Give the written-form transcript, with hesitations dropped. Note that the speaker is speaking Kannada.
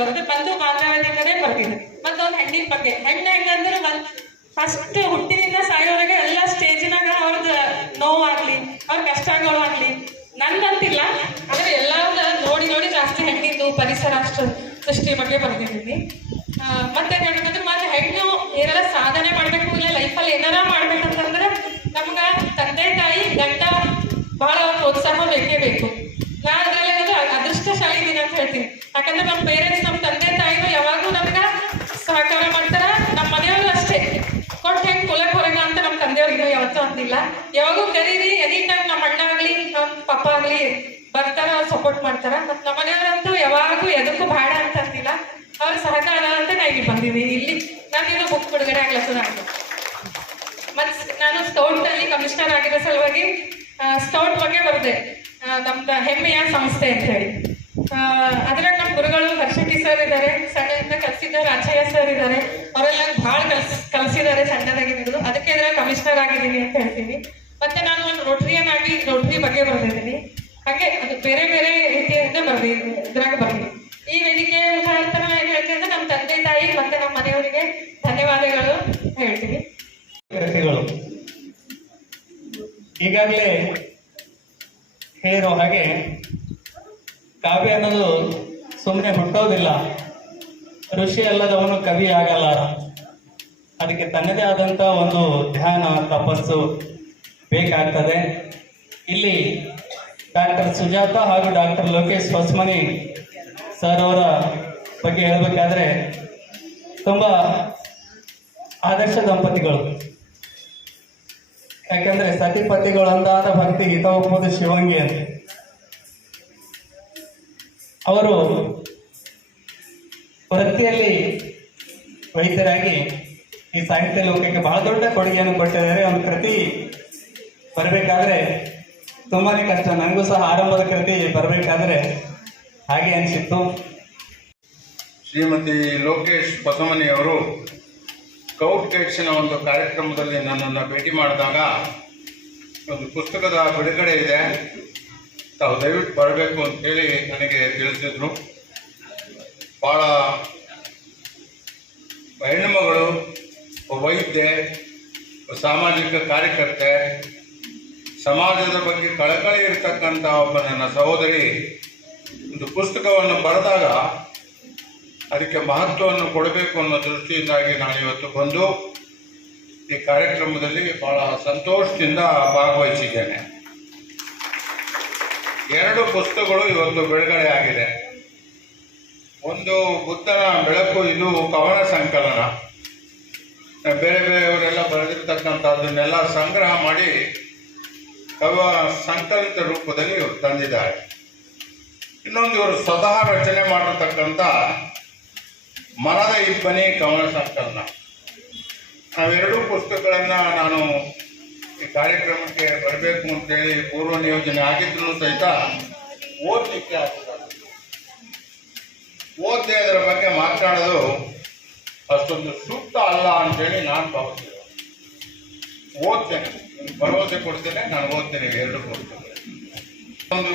ಬರೋದು ಬಂಧು ಬಾಂಧವ್ಯದಿಂದನೇ ಬರ್ತಿದೆ. ಮತ್ತೊಂದು ಹೆಣ್ಣಿನ ಬಗ್ಗೆ, ಹೆಣ್ಣು ಹೆಂಗಂದ್ರೆ ಫಸ್ಟ್ ಹುಟ್ಟಿನಿಂದ ಸಾಯೋವರೆಗೆ ಎಲ್ಲ ಸ್ಟೇಜಿನಾಗ ಅವ್ರದ್ದು ನೋವಾಗ್ಲಿ ಅವ್ರ ಕಷ್ಟಗಳು ಆಗ್ಲಿ ನಂದಂತಿಲ್ಲ, ಆದ್ರೆ ಎಲ್ಲ ನೋಡಿ ನೋಡಿ ಜಾಸ್ತಿ ಹೆಣ್ಣಿಂದು ಪರಿಸರ ಸೃಷ್ಟಿ ಬಗ್ಗೆ ಬರ್ತಿದ್ದೀನಿ. ಮತ್ತೆ ಹೇಳ್ಬೇಕಂದ್ರೆ ಮತ್ತೆ ಹೆಣ್ಣು ಏನಾರ ಸಾಧನೆ ಮಾಡ್ಬೇಕು, ಇಲ್ಲ ಲೈಫಲ್ಲಿ ಏನಾರ ಮಾಡ್ಬೇಕಂತಂದ್ರೆ ನಮ್ಗ ತಂದೆ ತಾಯಿ ಗಂಡ ಬಹಳ ಪ್ರೋತ್ಸಾಹ ಬೇಕೇ ಬೇಕು. ನಾ ಅದ್ರಲ್ಲಿ ಅದೃಷ್ಟಶಾಲಿ ಇದೀನಿ ಅಂತ ಹೇಳ್ತೀನಿ. ಯಾಕಂದ್ರೆ ನಮ್ಮ ಪೇರೆಂಟ್ಸ್, ನಮ್ಮ ತಂದೆ ತಾಯಿನೂ ಯಾವಾಗೂ ನಮ್ಗ ಸಹಕಾರ ಮಾಡ್ತಾರ. ನಮ್ಮ ಮನೆಯವರು ಅಷ್ಟೇ, ಕೊಟ್ಟು ಹೆಂಗ್ ಕುಲಕ್ ಹೊರಗ ಅಂತ ನಮ್ಮ ತಂದೆಯವ್ರಿಗೆ ಯಾವತ್ತೂ ಅಂದಿಲ್ಲ. ಯಾವಾಗೂ ಕರೀರಿ ಎನಿ ಟೈಮ್ ನಮ್ಮ ಅಣ್ಣ ಆಗ್ಲಿ ನಮ್ಮ ಪಪ್ಪ ಆಗ್ಲಿ ಬರ್ತಾರ, ಅವ್ರು ಸಪೋರ್ಟ್ ಮಾಡ್ತಾರ. ಮತ್ತು ನಮ್ಮ ಮನೆಯವರಂತೂ ಯಾವಾಗೂ ಎದಕ್ಕೂ ಬೇಡ ಅಂತ ಅಂದಿಲ್ಲ, ಅವ್ರ ಸಹಕಾರ ಅಂತ ನಾ ಇಲ್ಲಿ ಬಂದಿದ್ದೀನಿ. ಇಲ್ಲಿ ನಾನಿದು ಬುಕ್ ಬಿಡುಗಡೆ ಆಗ್ಲತ್ತದ. ಮತ್ತು ನಾನು ಸ್ಕೌಟ್ ಅಲ್ಲಿ ಕಮಿಷನರ್ ಆಗಿರೋ ಸಲುವಾಗಿ ಸ್ಕೌಟ್ ಬಗ್ಗೆ ಬರದೆ, ನಮ್ದು ಹೆಮ್ಮೆಯ ಸಂಸ್ಥೆ ಅಂತ ಹೇಳಿ. ಅದ್ರಾಗ ನಮ್ಮ ಗುರುಗಳು ಹರ್ಷಟಿ ಸರ್ ಇದ್ದಾರೆ, ಸಣ್ಣದಿಂದ ಕಲಿಸಿದ್ದಾರೆ, ಅಚ್ಚಯ್ಯ ಸರ್ ಇದ್ದಾರೆ, ಅವರೆಲ್ಲ ಭಾಳ ಕಲಿಸಿದ್ದಾರೆ ಸಣ್ಣದಾಗಿ ಹಿಡಿದು. ಅದಕ್ಕೆ ಇದ್ರಾಗ ಕಮಿಷನರ್ ಆಗಿದ್ದೀನಿ ಅಂತ ಹೇಳ್ತೀನಿ. ಮತ್ತೆ ನಾನು ಒಂದು ರೋಟರಿಯನ್ನಾಗಿ ರೋಟರಿ ಬಗ್ಗೆ ಬರ್ದಿದ್ದೀನಿ. ಹಾಗೆ ಅದು ಬೇರೆ ಬೇರೆ ರೀತಿಯಿಂದ ಇದ್ರಾಗ ಬರ್ತೀನಿ. ಈ ವೇದಿಕೆ ಮುಖಾಂತರ ಏನು ಹೇಳ್ತೀನಿ ಅಂದ್ರೆ ನಮ್ಮ ತಂದೆ ತಾಯಿ ಮತ್ತೆ ನಮ್ಮ ಮನೆಯವರಿಗೆ ಧನ್ಯವಾದಗಳು ಹೇಳ್ತೀನಿ. ಈಗಾಗಲೇ ಹೇಳಿರೋ ಹಾಗೆ ಕಾವ್ಯ ಅನ್ನೋದು ಸುಮ್ಮನೆ ಹುಟ್ಟೋದಿಲ್ಲ, ಋಷಿ ಅಲ್ಲದವನು ಕವಿ ಆಗಲ್ಲ. ಅದಕ್ಕೆ ತನ್ನದೇ ಆದಂಥ ಒಂದು ಧ್ಯಾನ ತಪಸ್ಸು ಬೇಕಾಗ್ತದೆ. ಇಲ್ಲಿ ಡಾಕ್ಟರ್ ಸುಜಾತ ಹಾಗೂ ಡಾಕ್ಟರ್ ಲೋಕೇಶ್ ಹೊಸಮನಿ ಸರ್ ಅವರ ಬಗ್ಗೆ ಹೇಳಬೇಕಾದ್ರೆ ತುಂಬ ಆದರ್ಶ ದಂಪತಿಗಳು. ಯಾಕಂದ್ರೆ ಸತಿಪತಿಗಳು ಅಂದಾದ ಭಕ್ತಿ ಹಿತವಪ್ಪದು ಶಿವಂಗಿ ಅಂತ. ಅವರು ವೃತ್ತಿಯಲ್ಲಿ ವೈದ್ಯರಾಗಿ ಈ ಸಾಹಿತ್ಯ ಲೋಕಕ್ಕೆ ಬಹಳ ದೊಡ್ಡ ಕೊಡುಗೆಯನ್ನು ಕೊಟ್ಟಿದ್ದಾರೆ. ಒಂದು ಕೃತಿ ಬರಬೇಕಾದ್ರೆ ತುಂಬಾನೇ ಕಷ್ಟ. ನನಗೂ ಸಹ ಆರಂಭದ ಕೃತಿ ಬರಬೇಕಾದ್ರೆ ಹಾಗೆ ಅನಿಸಿತ್ತು. ಶ್ರೀಮತಿ ಲೋಕೇಶ್ ಹೊಸಮನಿ ಅವರು ಸ್ಕೌಟ್ ಗೈಡ್ಸಿನ ಒಂದು ಕಾರ್ಯಕ್ರಮದಲ್ಲಿ ನನ್ನನ್ನು ಭೇಟಿ ಮಾಡಿದಾಗ ಒಂದು ಪುಸ್ತಕದ ಬಿಡುಗಡೆ ಇದೆ, ತಾವು ದಯವಿಟ್ಟು ಬರಬೇಕು ಅಂತೇಳಿ ನನಗೆ ತಿಳಿಸಿದ್ರು. ಭಾಳ ಹೆಣ್ಣುಮಗಳು, ವೈದ್ಯೆ, ಸಾಮಾಜಿಕ ಕಾರ್ಯಕರ್ತೆ, ಸಮಾಜದ ಬಗ್ಗೆ ಕಳಕಳಿ ಇರತಕ್ಕಂಥ ಒಬ್ಬ ನನ್ನ ಸಹೋದರಿ ಒಂದು ಪುಸ್ತಕವನ್ನು ಬರೆದಾಗ ಅದಕ್ಕೆ ಮಹತ್ವವನ್ನು ಕೊಡಬೇಕು ಅನ್ನೋ ದೃಷ್ಟಿಯಿಂದಾಗಿ ನಾನು ಇವತ್ತು ಬಂದು ಈ ಕಾರ್ಯಕ್ರಮದಲ್ಲಿ ಬಹಳ ಸಂತೋಷದಿಂದ ಭಾಗವಹಿಸಿದ್ದೇನೆ. 2 ಪುಸ್ತಕಗಳು ಇವತ್ತು ಬಿಡುಗಡೆ ಆಗಿದೆ. ಒಂದು ಬುದ್ಧನ ಬೆಳಕು, ಇದು ಕವನ ಸಂಕಲನ. ಬೇರೆ ಬೇರೆಯವರೆಲ್ಲ ಬರೆದಿರ್ತಕ್ಕಂಥದ್ದನ್ನೆಲ್ಲ ಸಂಗ್ರಹ ಮಾಡಿ ಸಂಕಲಿತ ರೂಪದಲ್ಲಿ ಇವರು ತಂದಿದ್ದಾರೆ. ಇನ್ನೊಂದು ಇವರು ಸ್ವತಃ ರಚನೆ ಮಾಡಿರ್ತಕ್ಕಂಥ ಮನದ ಇಬ್ಬನಿ ಕವನ ಸಂಕಲನ. ನಾವೆರಡೂ ಪುಸ್ತಕಗಳನ್ನು ನಾನು ಈ ಕಾರ್ಯಕ್ರಮಕ್ಕೆ ಬರಬೇಕು ಅಂತೇಳಿ ಪೂರ್ವ ನಿಯೋಜನೆ ಆಗಿದ್ರು ಸಹಿತ ಓದಲಿಕ್ಕೆ ಆಗ್ತದೆ. ಓದದೆ ಅದರ ಬಗ್ಗೆ ಮಾತನಾಡೋದು ಅಷ್ಟೊಂದು ಸೂಕ್ತ ಅಲ್ಲ ಅಂತೇಳಿ ನಾನು ಭಾವಿಸ್ತೇನೆ. ಓದ್ತೇನೆ, ಭರವಸೆ ಕೊಡ್ತೇನೆ, ನಾನು ಓದ್ತೇನೆ 2 ಪುಸ್ತಕ. ಒಂದು